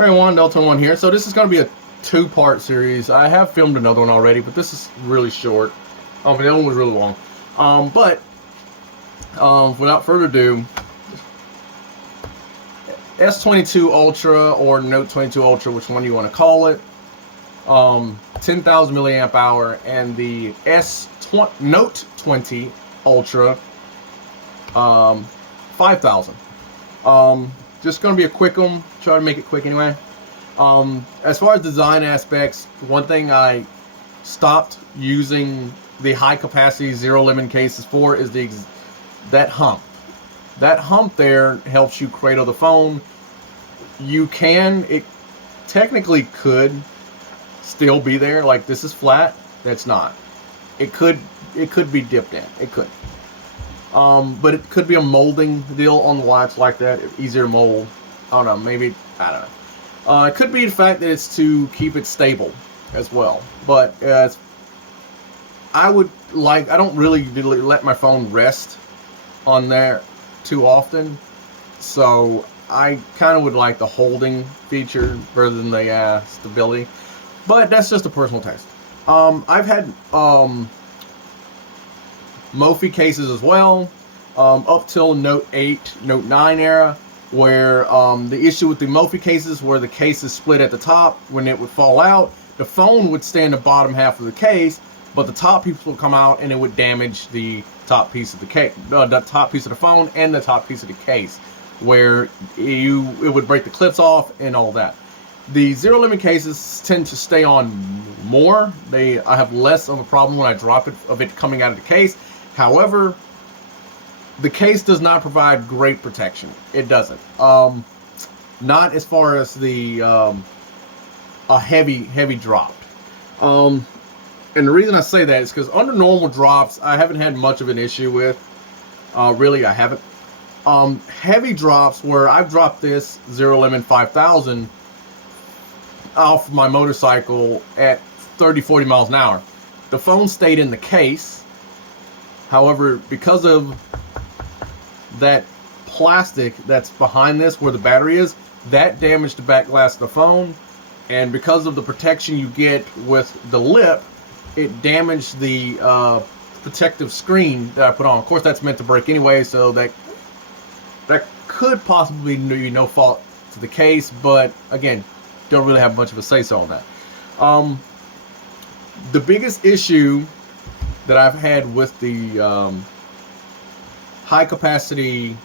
Everyone, Delta1 here. So this is going to be a two-part series. I have filmed another one already, but this is really short. The other one was really long. Without further ado, S22 Ultra or Note 22 Ultra, which one you want to call it, 10,000 milliamp hour, and the Note 20 Ultra, 5,000. Just going to be a quick one. Try to make it quick anyway. As far as design aspects, one thing I stopped using the high capacity zero limit cases for is that hump. That hump there helps you cradle the phone. It technically could still be there. Like, this is flat. That's not. It could be dipped in. It could. But it could be a molding deal on the watch like that. Easier to mold. I don't know. Maybe, I don't know. It could be the fact that it's to keep it stable as well. But I don't really let my phone rest on there too often. So I kind of would like the holding feature rather than the stability. But that's just a personal taste. I've had Mophie cases as well, up till Note 8, Note 9 era, where the issue with the Mophie cases where the case is split at the top. When it would fall out, the phone would stay in the bottom half of the case, but the top piece would come out and it would damage the top piece of the case, the top piece of the phone and the top piece of the case, where it would break the clips off and all that. The zero limit cases tend to stay on more. I have less of a problem when I drop it of it coming out of the case. However, the case does not provide great protection. It doesn't. Not as far as the a heavy drop. And the reason I say that is because under normal drops, I haven't had much of an issue with. Really, I haven't. Heavy drops where I've dropped this zero limit 5,000 off my motorcycle at 30-40 miles an hour. The phone stayed in the case. However, because of that plastic that's behind this where the battery is, that damaged the back glass of the phone, and because of the protection you get with the lip, it damaged the protective screen that I put on. Of course, that's meant to break anyway, so that could possibly be no fault to the case, but again, don't really have much of a say-so on that. The biggest issue that I've had with the high capacity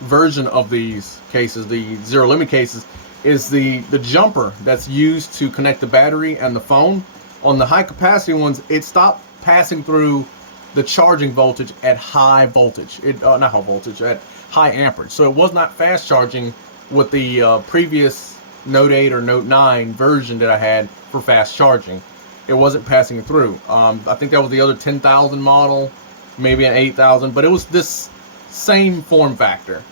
version of these cases, the zero limit cases, is the jumper that's used to connect the battery and the phone. On the high capacity ones, it stopped passing through the charging voltage at high voltage. Not high voltage, at high amperage. So it was not fast charging with the previous Note 8 or Note 9 version that I had for fast charging. It wasn't passing it through. I think that was the other 10,000 model, maybe an 8,000, but it was this same form factor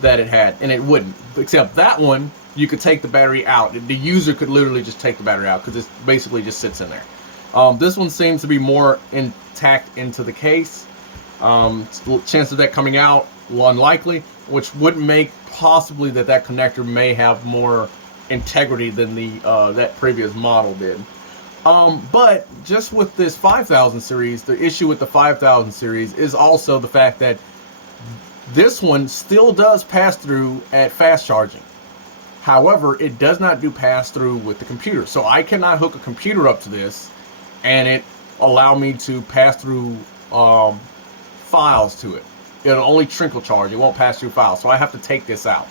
that it had, and it wouldn't. Except that one, you could take the battery out. The user could literally just take the battery out because it basically just sits in there. This one seems to be more intact into the case. Chance of that coming out, unlikely, which would make possibly that connector may have more integrity than that previous model did. But just with this 5,000 series, the issue with the 5,000 series is also the fact that this one still does pass through at fast charging. However, it does not do pass through with the computer. So I cannot hook a computer up to this and it allow me to pass through files to it. It'll only trickle charge. It won't pass through files. So I have to take this out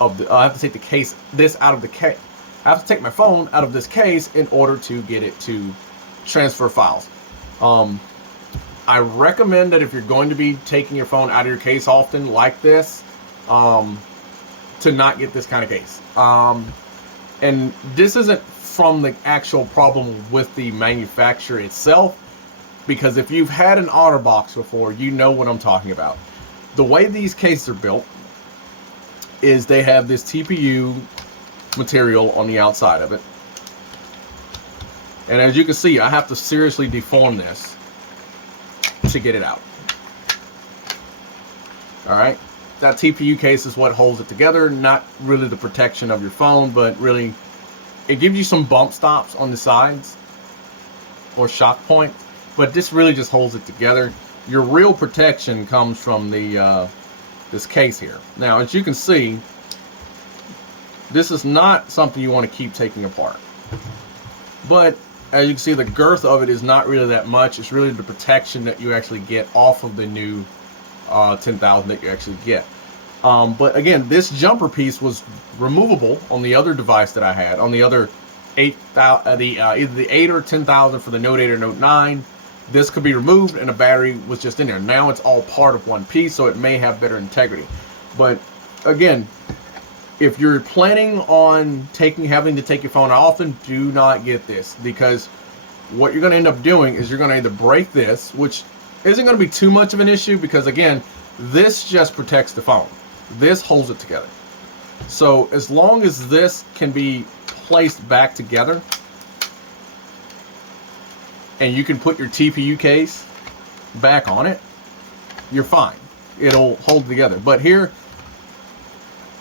I have to take this out of the case. I have to take my phone out of this case in order to get it to transfer files. I recommend that if you're going to be taking your phone out of your case often like this, to not get this kind of case. And this isn't from the actual problem with the manufacturer itself, because if you've had an OtterBox before, you know what I'm talking about. The way these cases are built is they have this TPU material on the outside of it. And as you can see, I have to seriously deform this to get it out. Alright? that TPU case is what holds it together, not really the protection of your phone, but really it gives you some bump stops on the sides or shock point, but this really just holds it together. Your real protection comes from the this case here. Now, as you can see, this is not something you want to keep taking apart, but as you can see, the girth of it is not really that much. It's really the protection that you actually get off of the new 10,000 that you actually get. But again, this jumper piece was removable on the other device that I had, on the other 8,000, either the 8 or 10,000 for the Note 8 or Note 9. This could be removed and a battery was just in there. Now it's all part of one piece, so it may have better integrity. But again, if you're planning on having to take your phone out often, do not get this, because what you're going to end up doing is you're going to either break this, which isn't going to be too much of an issue, because again, this just protects the phone. This holds it together. So as long as this can be placed back together and you can put your TPU case back on it, you're fine. It'll hold together. But here,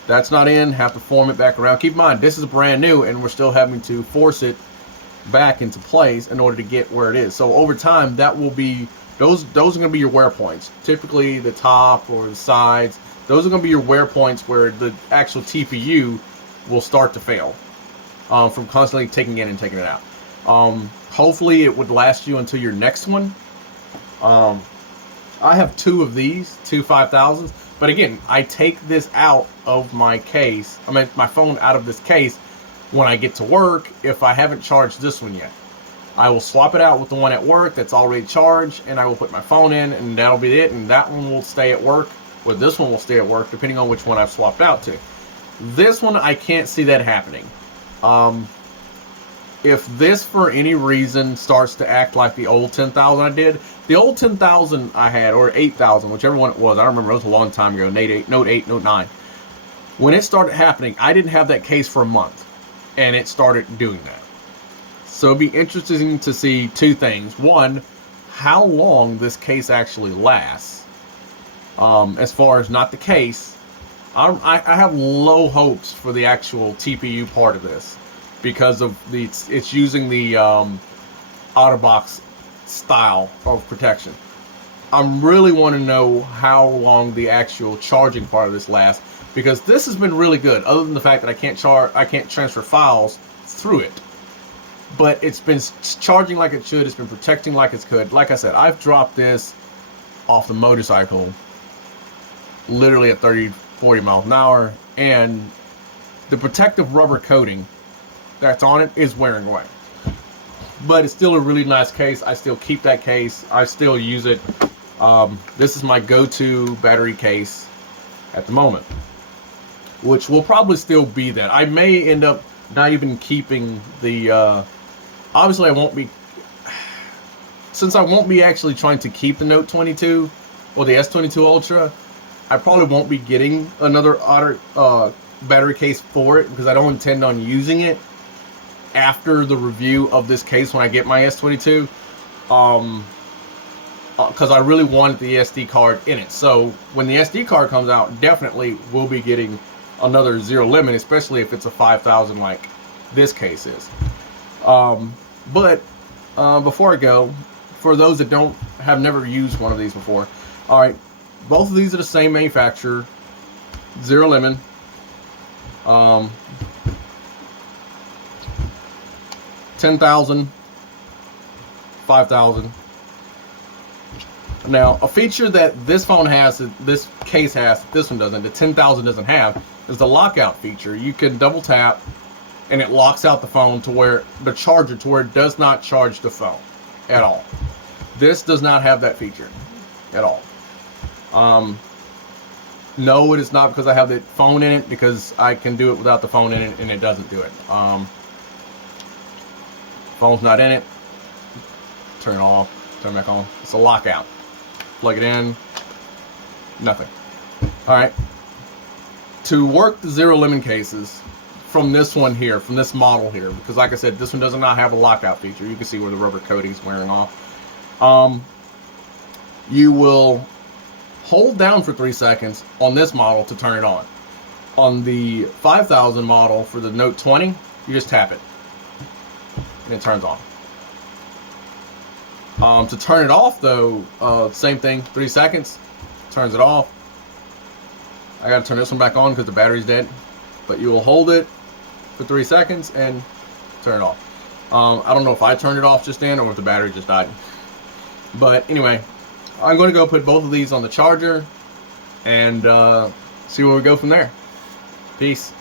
that's not in, have to form it back around. Keep in mind, this is brand new and we're still having to force it back into place in order to get where it is. So over time, that will be, those are going to be your wear points. Typically the top or the sides, those are going to be your wear points where the actual TPU will start to fail from constantly taking it in and taking it out. Hopefully it would last you until your next one. I have 2 of these, 2 5000s. But again, I take this out of my case, my phone out of this case when I get to work if I haven't charged this one yet. I will swap it out with the one at work that's already charged, and I will put my phone in, and that'll be it, and that one will stay at work, or this one will stay at work, depending on which one I've swapped out to. This one, I can't see that happening. If this, for any reason, starts to act like the old 10,000 I did, the old 10,000 I had, or 8,000, whichever one it was, I don't remember, it was a long time ago, Note 8, Note 9. When it started happening, I didn't have that case for a month, and it started doing that. So it'd be interesting to see 2 things. One, how long this case actually lasts. As far as not the case, I have low hopes for the actual TPU part of this, because of it's using the OtterBox style of protection. I really want to know how long the actual charging part of this lasts, because this has been really good, other than the fact that I can't transfer files through it. But it's been charging like it should, it's been protecting like it's could. Like I said, I've dropped this off the motorcycle literally at 30-40 miles an hour, and the protective rubber coating that's on it is wearing away. But it's still a really nice case. I still keep that case. I still use it. This is my go-to battery case at the moment, which will probably still be that. I may end up not even keeping the obviously I won't be, since I won't be actually trying to keep the Note 22 or the S22 Ultra, I probably won't be getting another battery case for it, because I don't intend on using it after the review of this case when I get my S22, because I really wanted the SD card in it. So when the SD card comes out, definitely we'll be getting another Zero Limit, especially if it's a 5000 like this case is. But before I go, for those that have never used one of these before, all right, both of these are the same manufacturer, Zero Limit. 10,000, 5,000. Now, a feature that this phone has, this case has, this one doesn't, the 10,000 doesn't have, is the lockout feature. You can double tap and it locks out the phone to where the charger, to where it does not charge the phone at all. This does not have that feature at all. No, it is not because I have the phone in it, because I can do it without the phone in it, and it doesn't do it. Phone's not in it. Turn it off, turn it back on. It's a lockout. Plug it in, nothing. All right. To work the Zero Limit cases from this one here, from this model here, because like I said, this one does not have a lockout feature. You can see where the rubber coating is wearing off. You will hold down for 3 seconds on this model to turn it on. On the 5000 model for the Note 20, you just tap it and it turns on. To turn it off though, same thing, 3 seconds, turns it off. I gotta turn this one back on because the battery's dead, but you will hold it for 3 seconds and turn it off. I don't know if I turned it off just then or if the battery just died. But anyway, I'm going to go put both of these on the charger and see where we go from there. Peace.